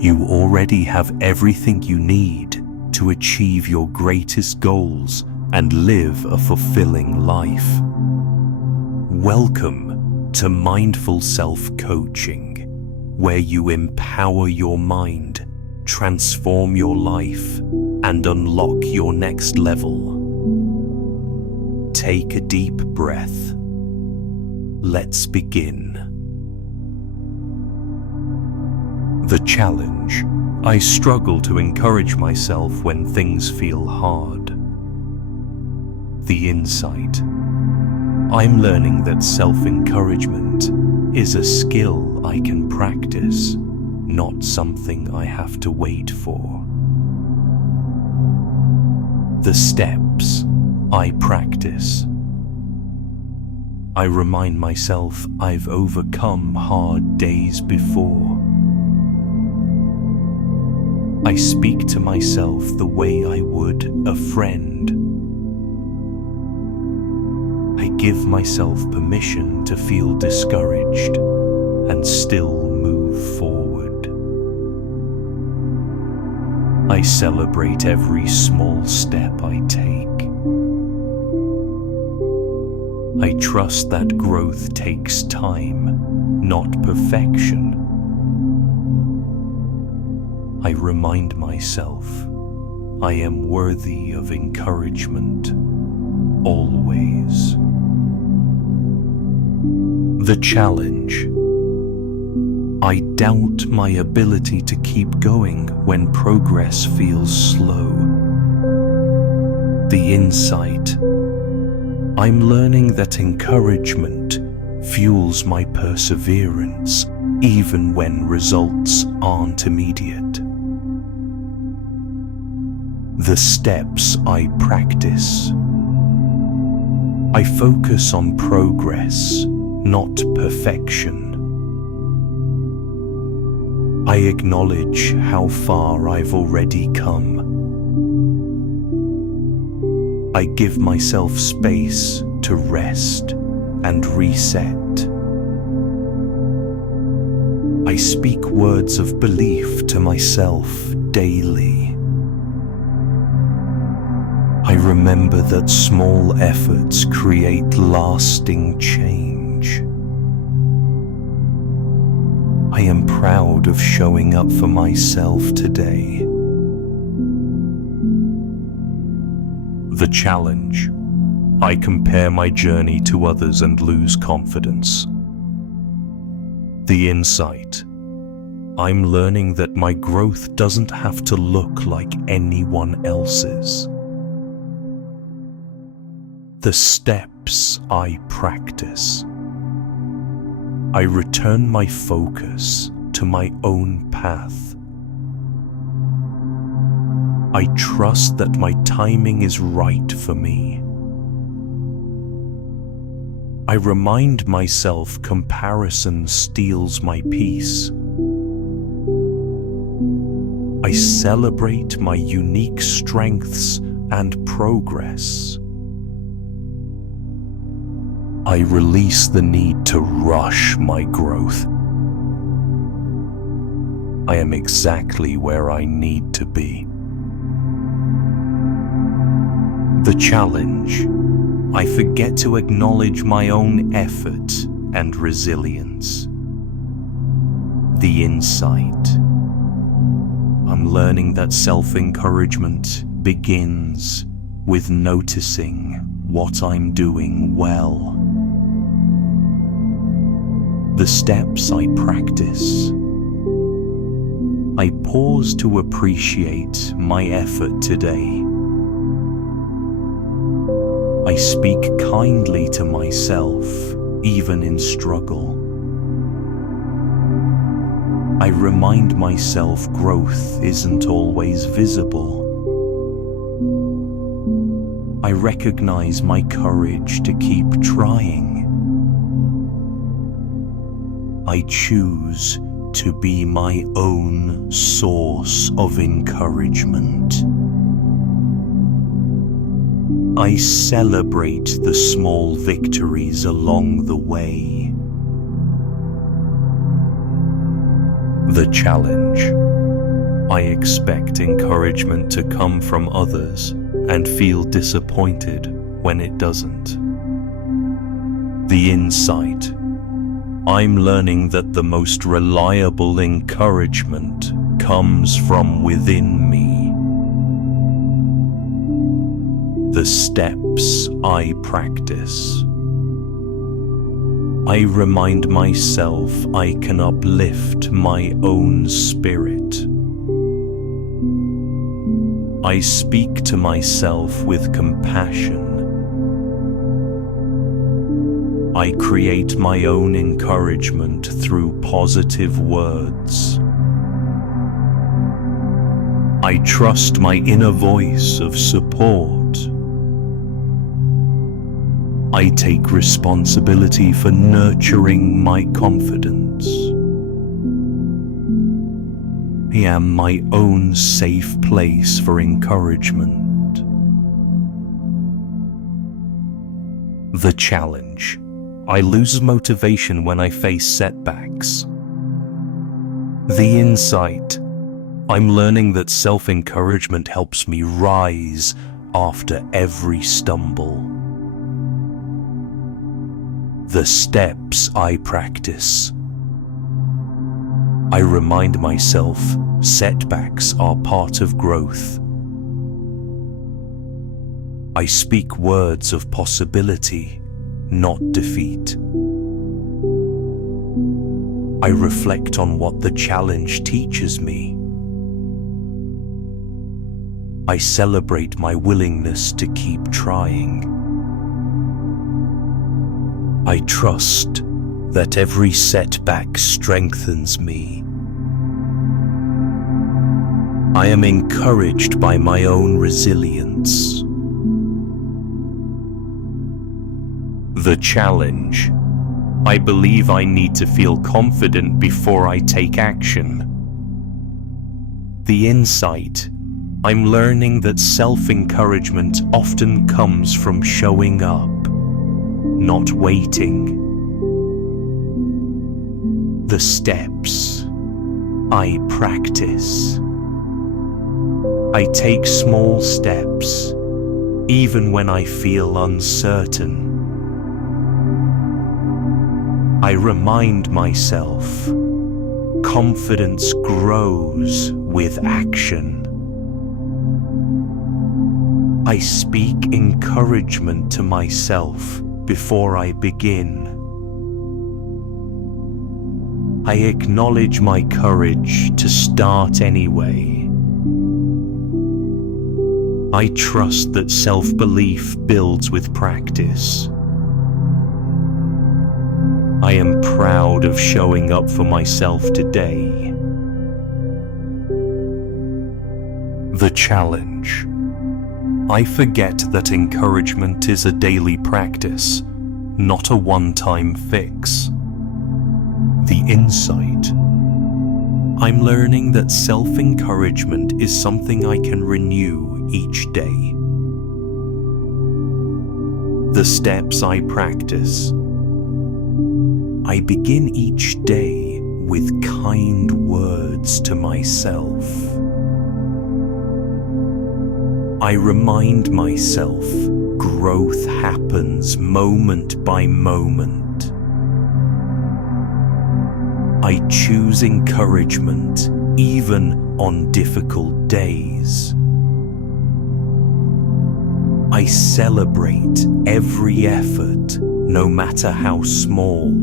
You already have everything you need to achieve your greatest goals and live a fulfilling life. Welcome to Mindful Self-Coaching, where you empower your mind, transform your life, and unlock your next level. Take a deep breath. Let's begin. The challenge. I struggle to encourage myself when things feel hard. The insight. I'm learning that self-encouragement is a skill I can practice, not something I have to wait for. The steps. I practice. I remind myself I've overcome hard days before. I speak to myself the way I would a friend. I give myself permission to feel discouraged and still move forward. I celebrate every small step I take. I trust that growth takes time, not perfection. I remind myself I am worthy of encouragement, always. The challenge. I doubt my ability to keep going when progress feels slow. The insight. I'm learning that encouragement fuels my perseverance even when results aren't immediate. The steps I practice. I focus on progress, not perfection. I acknowledge how far I've already come. I give myself space to rest and reset. I speak words of belief to myself daily. I remember that small efforts create lasting change. I am proud of showing up for myself today. The challenge. I compare my journey to others and lose confidence. The insight. I'm learning that my growth doesn't have to look like anyone else's. The steps I practice. I return my focus to my own path. I trust that my timing is right for me. I remind myself comparison steals my peace. I celebrate my unique strengths and progress. I release the need to rush my growth. I am exactly where I need to be. The challenge. I forget to acknowledge my own effort and resilience. The insight. I'm learning that self-encouragement begins with noticing what I'm doing well. The steps I practice. I pause to appreciate my effort today. I speak kindly to myself, even in struggle. I remind myself growth isn't always visible. I recognize my courage to keep trying. I choose to be my own source of encouragement. I celebrate the small victories along the way. The challenge. I expect encouragement to come from others and feel disappointed when it doesn't. The insight. I'm learning that the most reliable encouragement comes from within me. The steps I practice. I remind myself I can uplift my own spirit. I speak to myself with compassion. I create my own encouragement through positive words. I trust my inner voice of support. I take responsibility for nurturing my confidence. I am my own safe place for encouragement. The challenge. I lose motivation when I face setbacks. The insight. I'm learning that self-encouragement helps me rise after every stumble. The steps I practice. I remind myself setbacks are part of growth. I speak words of possibility, not defeat. I reflect on what the challenge teaches me. I celebrate my willingness to keep trying. I trust that every setback strengthens me. I am encouraged by my own resilience. The challenge. I believe I need to feel confident before I take action. The insight. I'm learning that self-encouragement often comes from showing up, not waiting. The steps I practice. I take small steps, even when I feel uncertain. I remind myself, confidence grows with action. I speak encouragement to myself before I begin. I acknowledge my courage to start anyway. I trust that self-belief builds with practice. I am proud of showing up for myself today. The challenge. I forget that encouragement is a daily practice, not a one-time fix. The insight. I'm learning that self-encouragement is something I can renew each day. The steps I practice. I begin each day with kind words to myself. I remind myself growth happens moment by moment. I choose encouragement even on difficult days. I celebrate every effort, no matter how small.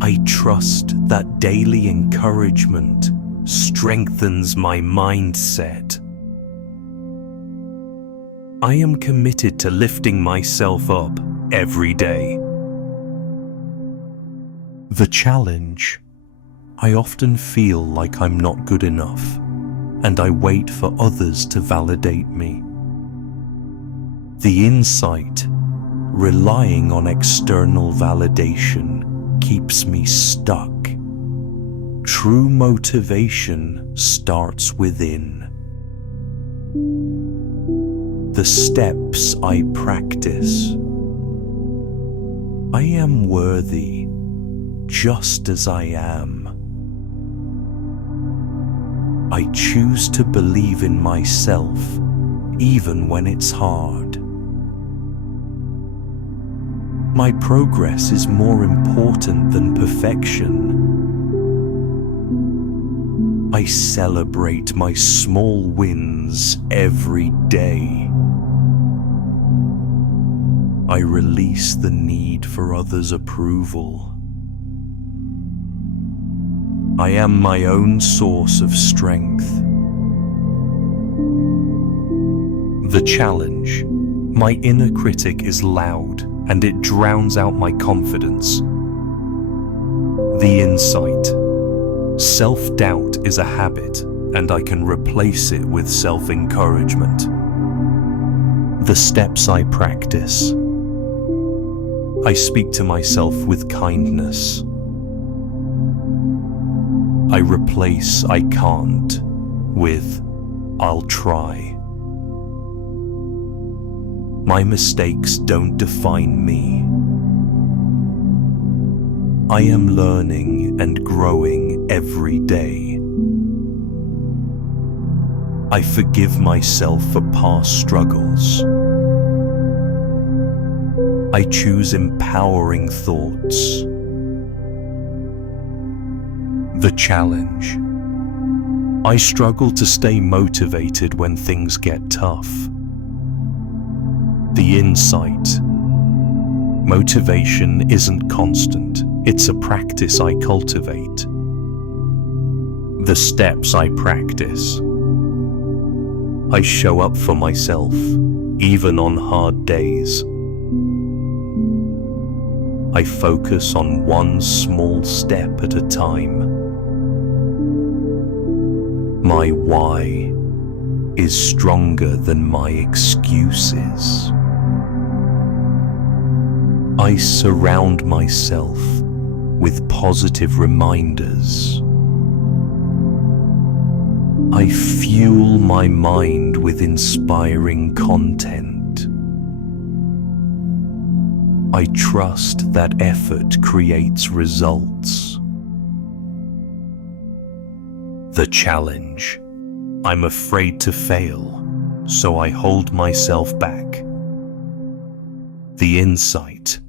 I trust that daily encouragement strengthens my mindset. I am committed to lifting myself up every day. The challenge. I often feel like I'm not good enough, and I wait for others to validate me. The insight. Relying on external validation keeps me stuck. True motivation starts within. The steps I practice. I am worthy, just as I am. I choose to believe in myself, even when it's hard. My progress is more important than perfection. I celebrate my small wins every day. I release the need for others' approval. I am my own source of strength. The challenge. My inner critic is loud and it drowns out my confidence. The insight. Self-doubt is a habit and I can replace it with self-encouragement. The steps I practice. I speak to myself with kindness. I replace "I can't" with "I'll try." My mistakes don't define me. I am learning and growing every day. I forgive myself for past struggles. I choose empowering thoughts. The challenge. I struggle to stay motivated when things get tough. The insight. Motivation isn't constant, it's a practice I cultivate. The steps I practice. I show up for myself, even on hard days. I focus on one small step at a time. My why is stronger than my excuses. I surround myself with positive reminders. I fuel my mind with inspiring content. I trust that effort creates results. The challenge. I'm afraid to fail, so I hold myself back. The insight.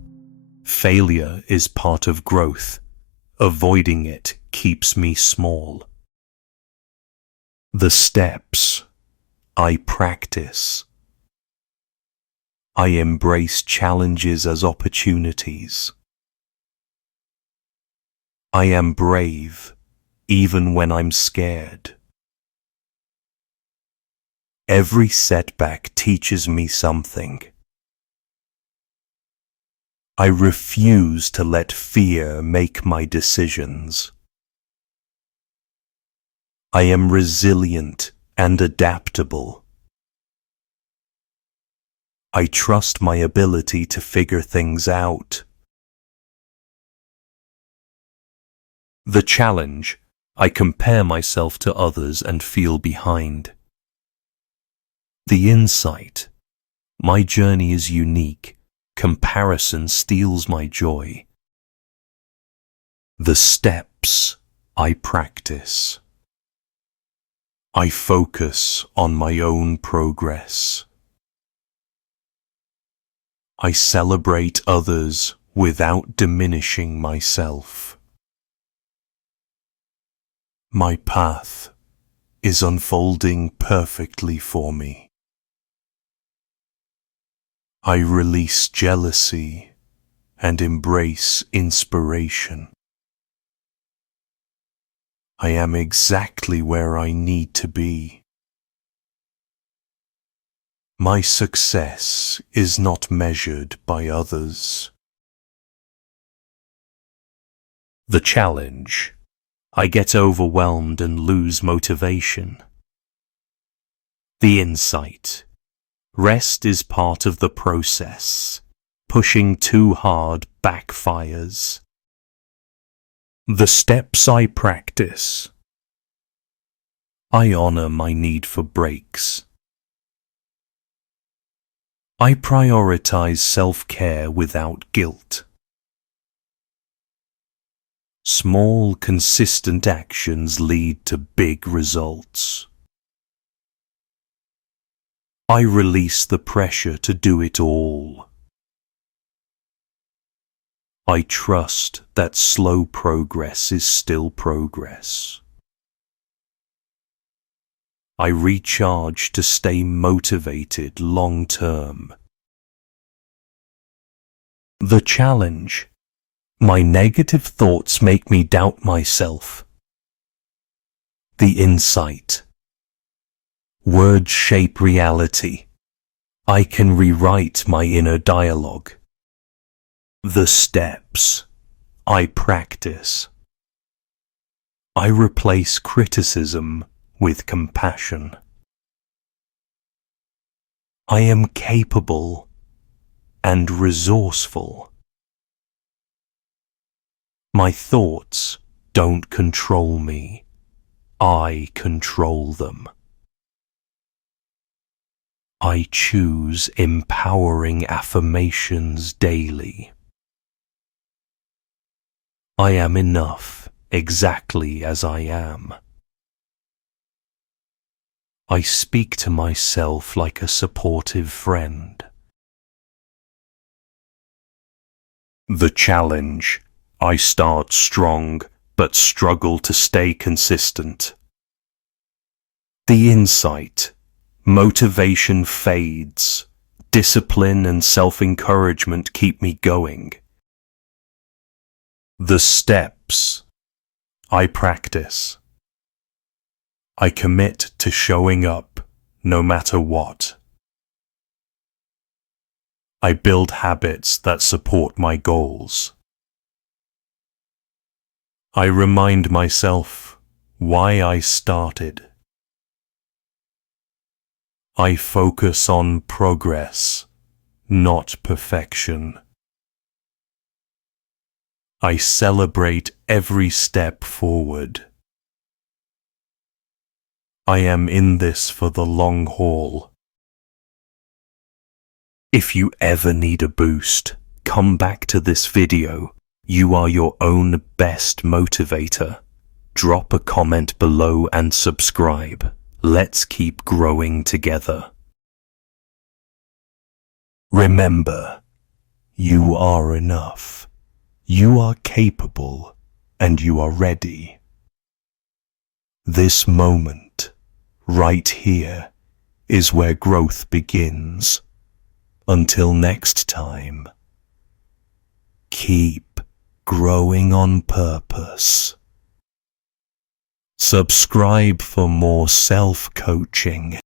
Failure is part of growth. Avoiding it keeps me small. The steps. I practice. I embrace challenges as opportunities. I am brave, even when I'm scared. Every setback teaches me something. I refuse to let fear make my decisions. I am resilient and adaptable. I trust my ability to figure things out. The challenge. I compare myself to others and feel behind. The insight. My journey is unique. Comparison steals my joy. The steps. I practice. I focus on my own progress. I celebrate others without diminishing myself. My path is unfolding perfectly for me. I release jealousy and embrace inspiration. I am exactly where I need to be. My success is not measured by others. The challenge. I get overwhelmed and lose motivation. The insight. Rest is part of the process. Pushing too hard backfires. The steps I practice. I honor my need for breaks. I prioritize self-care without guilt. Small, consistent actions lead to big results. I release the pressure to do it all. I trust that slow progress is still progress. I recharge to stay motivated long term. The challenge. My negative thoughts make me doubt myself. The insight. Words shape reality. I can rewrite my inner dialogue. The steps. I practice. I replace criticism with compassion. I am capable and resourceful. My thoughts don't control me. I control them. I choose empowering affirmations daily. I am enough exactly as I am. I speak to myself like a supportive friend. The challenge. I start strong but struggle to stay consistent. The insight. Motivation fades. Discipline and self-encouragement keep me going. The steps. I practice. I commit to showing up no matter what. I build habits that support my goals. I remind myself why I started. I focus on progress, not perfection. I celebrate every step forward. I am in this for the long haul. If you ever need a boost, come back to this video. You are your own best motivator. Drop a comment below and subscribe. Let's keep growing together. Remember, you are enough. You are capable and you are ready. This moment, right here, is where growth begins. Until next time, keep growing on purpose. Subscribe for more self-coaching.